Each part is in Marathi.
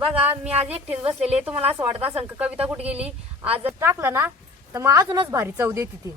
बघा मी आज एकटीच बसलेले तुम्हाला असं वाटत असं कविता कुठे गेली? आज जर टाकलं ना तर मग अजूनच भारी चव देते ती.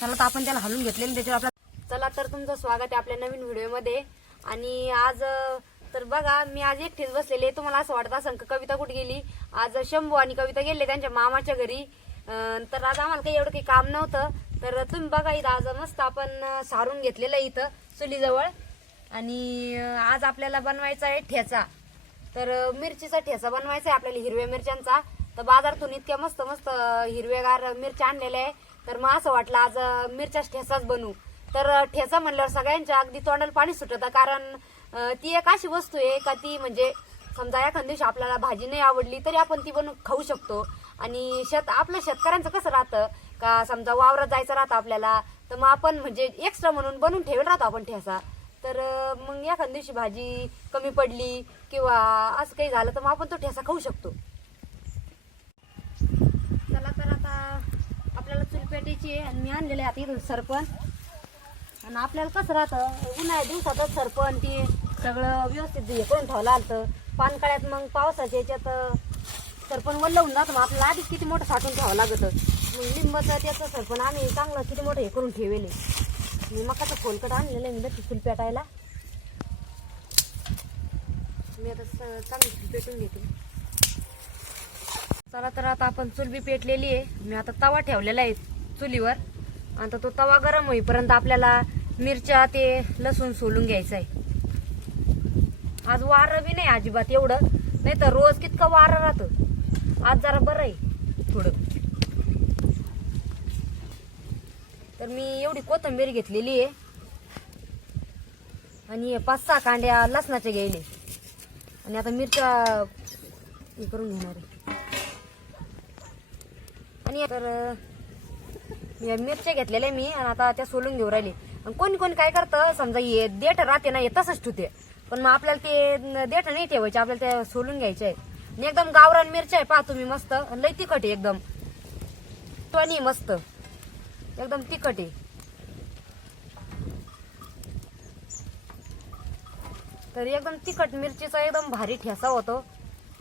चला तर आपण त्याला हलून घेतलेलं त्याच्यावर आपला चला तर तुमचं स्वागत आहे आपल्या नवीन व्हिडिओमध्ये. आणि आज तर बघा मी आज एकटीच बसलेले तुम्हाला असं वाटत असं कविता कुठे गेली? आज शंभू आणि कविता गेले त्यांच्या मामाच्या घरी. तर आज आम्हाला काही एवढं काही काम नव्हतं. तर तुम्ही बघा इथं आज मस्त आपण सारून घेतलेलं इथं चुलीजवळ. आणि आज आपल्याला बनवायचा आहे ठेचा. तर मिरचीचा ठेचा बनवायचा आहे आपल्याला हिरव्या मिरच्यांचा. तर बाजारातून इतक्या मस्त मस्त हिरवेगार मिरच्या आणलेल्या आहे. तर मग असं वाटलं आज मिरच्या मिरच्याच ठेचाच बनवू तर ठेचा म्हणल्यावर सगळ्यांच्या अगदी तोंडाला पाणी सुटतं. कारण ती एक अशी वस्तू आहे का ती म्हणजे समजा एखाद्या दिवशी आपल्याला भाजी नाही आवडली तरी आपण ती बनवून खाऊ शकतो. आणि शेत आपल्या शेतकऱ्यांचं कसं राहतं का समजा वावरात जायचं राहतं आपल्याला तर मग आपण म्हणजे एक्स्ट्रा म्हणून बनवून ठेवलं राहतो आपण ठेसा तर मग एखाद्या दिवशी भाजी कमी पडली किंवा असं काही झालं तर मग आपण तो ठेसा खाऊ शकतो. चला तर आता आपल्याला चूल पेटायची आहे आणि मी आणलेले आता इथून सरपण. आणि आपल्याला कसं राहतं उन्हाळ्या दिवसातच सरपण ते सगळं व्यवस्थित हे करून ठेवलं आलं पानकाळ्यात मग पावसाच्या याच्यात सरपण वल्ल होऊन जातं मग आपल्याला आधीच किती मोठं साठवून ठेवावं लागतं. मग लिंबाचं त्याचं सरपण आम्ही चांगलं किती मोठं हे करून ठेवले मी मकाचं खोलकट आणलेलं आहे मी बघ चूल पेटायला. मी आता स- चांगली चूल पेटून घेते. चला तर आता आपण चुलबी पेटलेली आहे. मी आता तवा ठेवलेला आहे चुलीवर. आता तो तवा गरम होईपर्यंत आपल्याला मिरच्या ते लसूण सोलून घ्यायचं आहे. आज वारं बी नाही अजिबात एवढं. नाही तर रोज कितकं वारं राहतं. आज जरा बरं आहे थोडं. तर मी एवढी कोथिंबीर घेतलेली आहे. आणि पाच सहा कांड्या लसणाच्या घ्यायले आणि आता मिरच्या हे करून घेणार आहे. आणि तर या मिरच्या घेतलेल्या मी आणि आता त्या सोलून घेऊ राहिले. आणि कोणी कोणी काय करतं समजा हे देठ राहते ना हे तसंच ठेवते. पण मग आपल्याला ते देठ नाही ठेवायचे आपल्याला ते सोलून घ्यायचे आहे. आणि एकदम गावरान मिरच्या आहे पाहतो तुम्ही मस्त. लई तिखट आहे एकदम. टोनी मस्त. एकदम तिखट आहे. तर एकदम तिखट मिरचीचा एकदम भारी ठेसा होतो.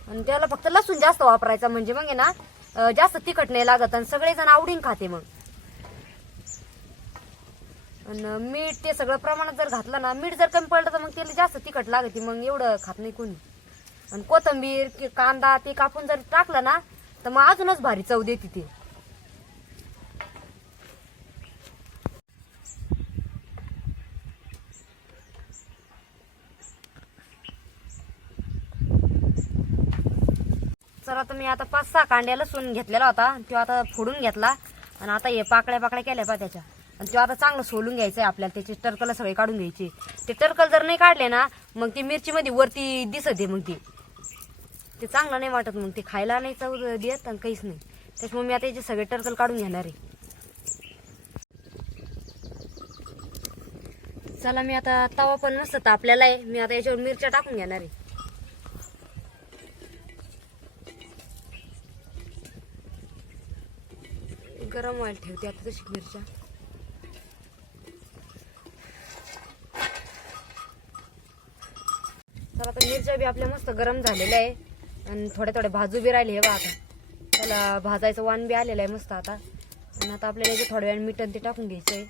आणि त्याला फक्त लसूण जास्त वापरायचा म्हणजे मग आहे ना जास्त तिखट नाही लागत आणि सगळेजण आवडीन खाते मग. आणि मीठ ते सगळं प्रमाणात जर घातलं ना मीठ जर कमी पडलं तर मग त्याला जास्त तिखट लागते मग एवढं खात नाही कोणी. आणि कोथंबीर कांदा ते कापून जर टाकलं ना तर मग अजूनच भारी चव देते ते. आता तर मी आता पाच सहा कांड्या लसूण घेतलेला होता. तो आता फोडून घेतला. आणि आता हे पाकळ्या पाकळ्या केल्या पा त्याच्या. आणि तो आता चांगलं सोलून घ्यायचं आहे आपल्याला. त्याचे टर्कल सगळे काढून घ्यायचे. ते टर्कल जर नाही काढले ना मग ती मिरचीमध्ये वरती दिसत आहे मग ती. ते चांगलं नाही वाटत मग. ते खायला नाही चव देत आणि काहीच नाही. त्याच्यामुळे मी आता याचे सगळे टर्कल काढून घेणार आहे. चला मी आता तवा पण मस्त तापलेला आहे. मी आता याच्यावर मिरच्या टाकून घेणार आहे. गरम व्हायला ठेवते आता तशी मिरच्या. तर आता मिरच्या बी आपल्या मस्त गरम झालेल्या आहे. आणि थोड्या थोड्या भाजू बी राहिले हे बा आता. त्याला भाजायचं वाण बी आलेलं आहे मस्त आता. आणि आता आपल्याला थोड्या वेळ मीठ ते टाकून घ्यायचं आहे.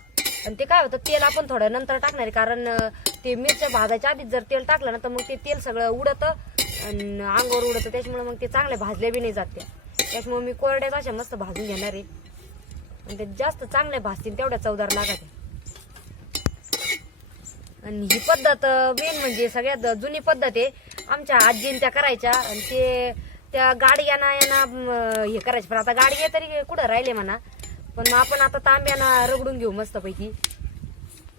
आणि ते काय होतं तेल आपण थोडं नंतर टाकणार आहे कारण ते मिरच्या भाजायच्या आधीच जर तेल टाकलं ना तर मग ते तेल सगळं उडतं आणि अंगावर उडतं. त्याच्यामुळे मग ते चांगले भाजले बी नाही जाते त्याच्यामुळे मी कोरड्याच अशा मस्त भाजून घेणार आहे. आणि ते जास्त चांगले भासतील तेवढ्या चवदार लागत आणि ही पद्धत मेन म्हणजे सगळ्यात जुनी पद्धत आहे. आमच्या आजीन त्या करायच्या आणि ते त्या गाडग्याना यांना हे करायचे. पण आता गाडगे तरी कुठं राहिले म्हणा. पण मग आपण आता तांब्याना रगडून घेऊ मस्तपैकी.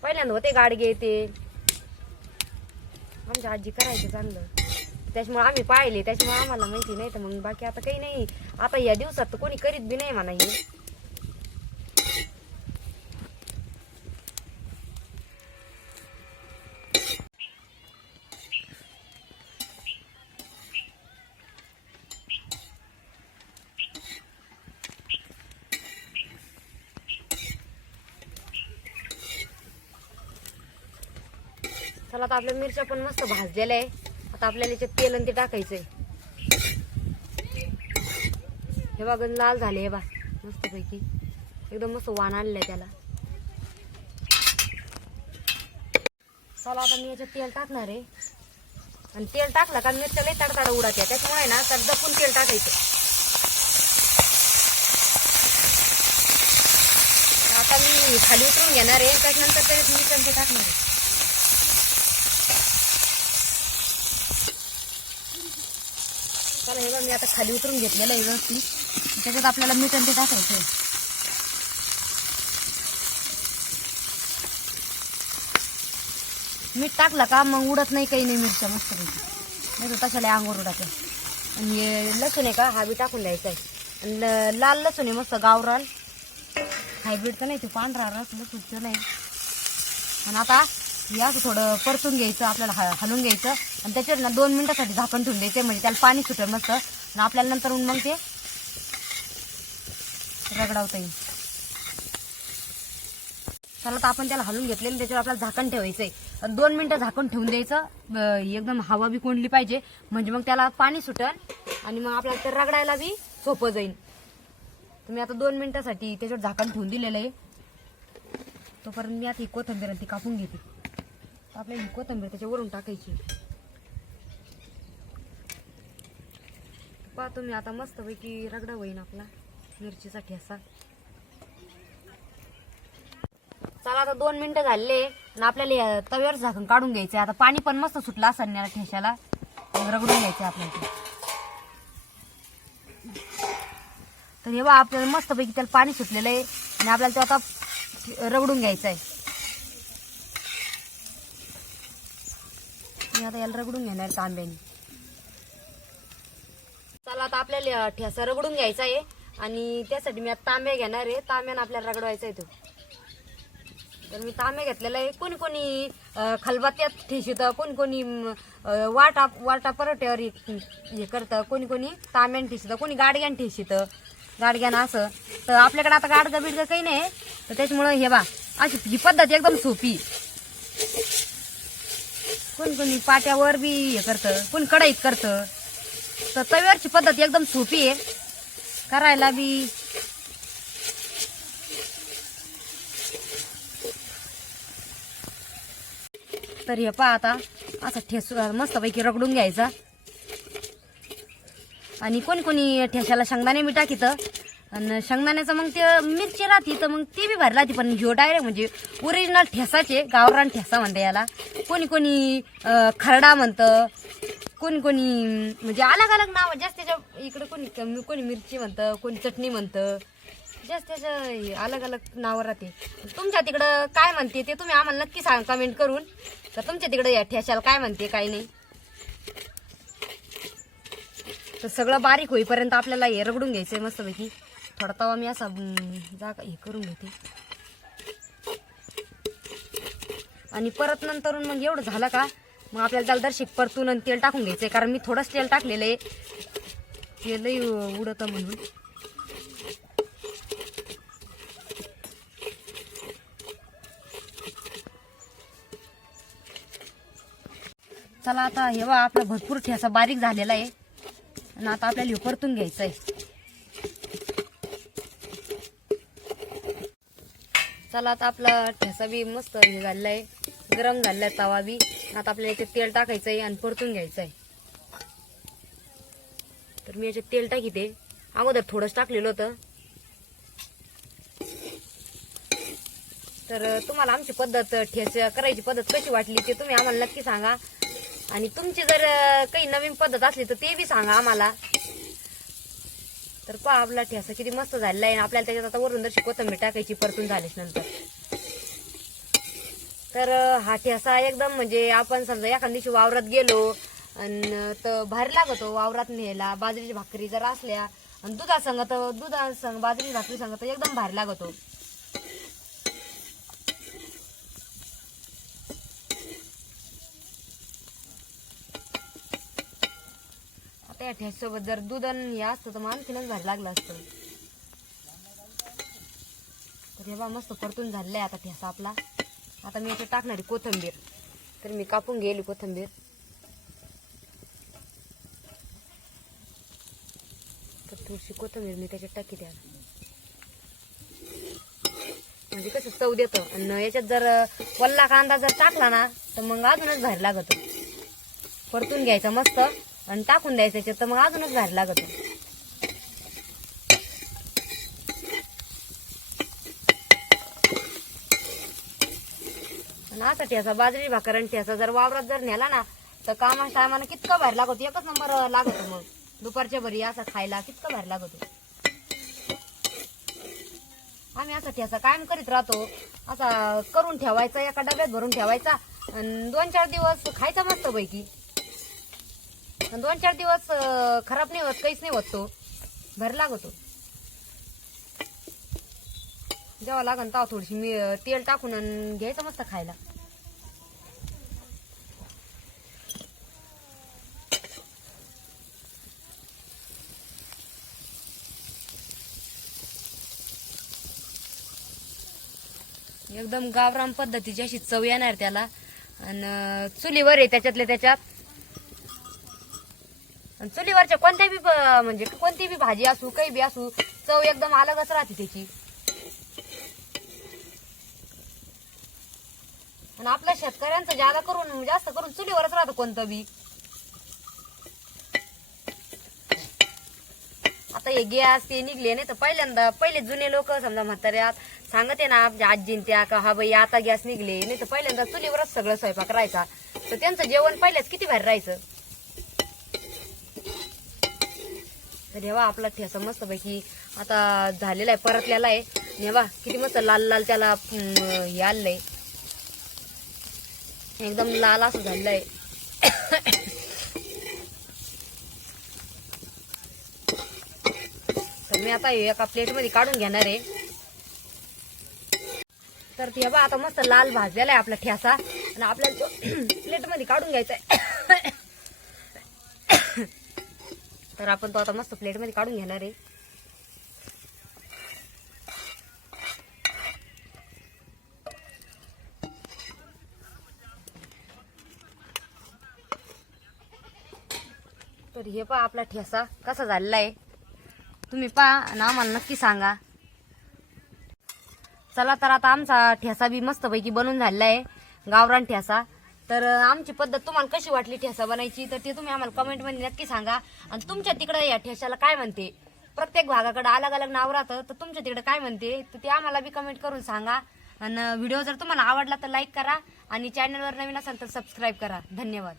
पहिल्यांदा होते गाडगे ते आमच्या आजी करायचं चांगलं. त्याच्यामुळे आम्ही पाहिले. त्याच्यामुळे आम्हाला माहिती नाही तर मग बाकी आता काही नाही. आता या दिवसात तर कोणी करीत बी नाही म्हणा हे. चला आता आपल्या मिरच्या पण मस्त भाजलेल्या आहे. आता आपल्याला याच्यात तेल आणि ते टाकायचंय. हे बघा लाल झाले हे बा. मस्त पैकी एकदम मस्त वाण आणलंय त्याला. चला आता मी याच्यात तेल टाकणार आहे. आणि तेल टाकलं का मिरच्या लई तडताड उडत आहे. त्याच्यामुळे ना तर दपून तेल टाकायचं आता मी खाली उतरून घेणार आहे. त्याच्यानंतर तरी मीठ ते टाकणार आहे. चला हे बघ मी आता खाली उतरून घेतलेलं आहे व्यवस्थित. त्याच्यात आपल्याला मीठ आणि ते टाकायचं आहे. मीठ टाकलं का मग उडत नाही काही नाही मिरच्या मस्त नाही तर तशाला अंगोर उडत आणि लसूण आहे का हा बी टाकून द्यायचा आहे. आणि ल- लाल लसूण आहे मस्त गावरान. हायब्रिडचं नाही ते पांढरा रस लसूणचं नाही. आणि आता या थोडं परतून घ्यायचं आपल्याला ह- हलून घ्यायचं. आणि त्याच्यावर ना दोन मिनटासाठी झाकण ठेवून द्यायचं म्हणजे त्याला पाणी सुटेल मस्त. आणि आपल्याला नंतर मग ते रगडावता येईल. चला तर आपण त्याला हलून घेतलेलं त्याच्यावर आपल्याला झाकण ठेवायचंय. आणि दोन मिनटं झाकण ठेवून द्यायचं. एकदम हवा बी कोंडली पाहिजे. म्हणजे मग त्याला पाणी सुटल आणि मग आपल्याला तर रगडायला बी सोपं जाईल. तर मी आता दोन मिनटासाठी त्याच्यावर झाकण ठेवून दिलेलं आहे. तोपर्यंत मी आता ही कोथंबीर ती कापून घेते. आपल्याला ही कोथंबीर त्याच्यावरून टाकायची. पाहतो मी आता मस्तपैकी रगडा होईन आपला मिरचीचा असा. चला आता दोन मिनिटं झाले आणि आपल्याला तव्यावर झाकून काढून घ्यायचं आता पाणी पण मस्त सुटलं असं या ठेशाला. रगडून घ्यायचं आपल्याला तर हे बा आपल्याला मस्तपैकी त्याला पाणी सुटलेलं आहे आणि आपल्याला ते आता रगडून घ्यायचं आहे मी आता याला रगडून घेणार तांब्याने. चला आता आपल्याला ठेसा रगडून घ्यायचा आहे. आणि त्यासाठी मी आता तांब्या घेणार आहे. तांब्यानं आपल्याला रगडवायचा आहे तो. तर मी तांब्या घेतलेला आहे. कोणी कोणी खलबात्यात खलबत्त्यात कोणी कोणी वाटा वाटा परोट्यावर हे हे करतं कोणी कोणी तांब्यानं ठेशितं कोणी गाडग्यानं ठेशितं. गाडग्यानं असं. तर आपल्याकडे आता गाडगं बिडगं काही नाही. तर त्याच्यामुळं हे बा अशी ही पद्धत एकदम सोपी. कोण कोणी पाट्यावर बी हे करतं कोण कढईत करतं. तर तव्यावरची पद्धत एकदम सोपी आहे. करायला बी. तर हे पहा आता असा ठेस मस्तपैकी रगडून घ्यायचा. आणि कोणी कोणी ठेशाला शेंगदाणे मी टाकीतं. आणि शेंगदाण्याचं मग ते मिरची राहते तर मग ती बी भारी राहते. पण ह्यो डायरेक्ट म्हणजे ओरिजिनल ठेसाचे गावरान ठेसा म्हणते याला. कोणी कोणी खरडा म्हणतं. कोणी कोणी म्हणजे अलग अलग नाव. जास्त त्याच्या इकडे कोणी कोणी मिरची म्हणतं कोणी चटणी म्हणतं. जास्त त्याचं अलग अलग नावं राहते. तुमच्या तिकडं काय म्हणते ते तुम्ही आम्हाला नक्की सांग कमेंट करून. तर तुमच्या तिकडं या ठेशाला काय म्हणते काय नाही. तर सगळं बारीक होईपर्यंत आपल्याला हे रगडून घ्यायचंय मस्तपैकी. थोडा तवा मी असा जागा हे करून घेते. आणि परत नंतर मग एवढं झालं का मग आपल्याला त्याला दर्शिक परतून आणि तेल टाकून घ्यायचंय कारण मी थोडंच तेल टाकलेलं आहे. तेलही उडतं म्हणून. चला आता हे बा आपला भरपूर ठेसा बारीक झालेला आहे. आणि आता आपल्याला हे परतून घ्यायचं आहे चला आता आपला ठेसा बी मस्त हे झालेला आहे गरम झालेला आहे तवा बी. आता आपल्याला याच्यात तेल टाकायचं आहे आणि परतून घ्यायचं आहे तर मी याच्यात तेल टाकीते अगोदर थोडंच टाकलेलं होतं. तर तुम्हाला आमची पद्धत ठेस करायची पद्धत कशी वाटली ते तुम्ही आम्हाला नक्की सांगा. आणि तुमची जर काही नवीन पद्धत असली तर ते बी सांगा आम्हाला. तर पहा आपला ठेसा किती मस्त झालेला आहे. आणि आपल्याला त्याच्यात आता वरून जशी कोथंबीर टाकायची परतून झालीच नंतर. तर हा ठेसा एकदम म्हणजे आपण समजा एखाद्या दिवशी वावरात गेलो आणि तर भारी लागतो वावरात न्यायला. बाजरीची भाकरी जर असल्या आणि दुधासंग तर दुधासंग बाजरीची भाकरी संग तर एकदम भारी लागतो. त्यासोबत जर दूध आणि हे असतं तर मग आणखीनच भारी लागलं असतं. तर हे बा मस्त परतून झालं आहे आता ठेसा आपला. आता मी याच्यात टाकणारी कोथंबीर. तर मी कापून गेली कोथंबीर. तर थोडीशी कोथंबीर मी त्याच्यात टाकी द्या म्हणजे कसं चव देतं. आणि याच्यात जर वल्ला कांदा जर टाकला ना तर मग अजूनच भारी लागत. परतून घ्यायचा मस्त. आणि टाकून द्यायचं त्याच्यात तर मग अजूनच भारी लागत आणि असा ठेचा बाजरी भाकर आणि ठेचा जर वावरात जर नेला ना तर कामा टायमाला कितकं भारी लागत एकच नंबर लागत मग. दुपारच्या भरी असं खायला कितकं भारी लागत आम्ही असा ठेचा कायम करीत राहतो. असा करून ठेवायचा एका डब्यात भरून ठेवायचा. आणि दोन चार दिवस खायचा मस्त पैकी आणि दोन चार दिवस खराब नाही होत काहीच नाही होत तो. भर लागतो. जेव्हा लागन तेव्हा थोडीशी मी तेल टाकून आणि घ्यायचं मस्त खायला. एकदम गावराम पद्धतीची अशी चव येणार त्याला. आणि चुलीवर आहे त्याच्यातल्या त्याच्यात. आणि चुलीवरच्या कोणत्या बी प- म्हणजे कोणती बी भाजी असू काही बी असू चव एकदम अलगच राहते त्याची. आणि आपल्या शेतकऱ्यांचं जादा करून जास्त करून चुलीवरच राहतं कोणतं बी. आता हे गॅस ते निघले नाही तर पहिल्यांदा पहिले जुने लोक समजा म्हाताऱ्यात सांगते ना आजीन त्या का हा बाई आता गॅस निघले नाही तर पहिल्यांदा चुलीवरच सगळं स्वयंपाक राहायचा. तर त्यांचं जेवण पहिल्याच किती भारी राहायचं. तर नेवा आपला ठेसा मस्त पैकी आता झालेला आहे परतलेला आहे. नेवा किती मस्त लाल लाल त्याला हे आलंय. एकदम लाल असं झालेलं आहे तर मी आता एका प्लेटमध्ये काढून घेणार आहे. तर ते बा आता मस्त लाल भाजलेला आहे आपला ठेसा आणि आपल्याला प्लेट मध्ये काढून घ्यायचा आहे. तर आपण तो आता मस्त प्लेटमध्ये काढून घेणार आहे. तर हे पहा आपला ठेसा कसा झालेला आहे तुम्ही पहा आणि आम्हाला नक्की सांगा. चला तर आता आमचा ठेसा बी मस्तपैकी बनून झालेला आहे. गावरान ठेसा. तर आमची पद्धत तुम्हाला कशी वाटली ठेसा बनायची? तर ते तुम्ही आम्हाला कमेंटमध्ये नक्की सांगा. आणि तुमच्या तिकडे या ठेशाला काय म्हणते? प्रत्येक भागाकडे अलग अलग नाव राहतं तर तुमच्या तिकडे काय म्हणते? तर ते आम्हाला बी कमेंट करून सांगा. आणि व्हिडिओ जर तुम्हाला आवडला तर लाईक करा. आणि चॅनलवर नवीन असाल तर सबस्क्राईब करा. धन्यवाद.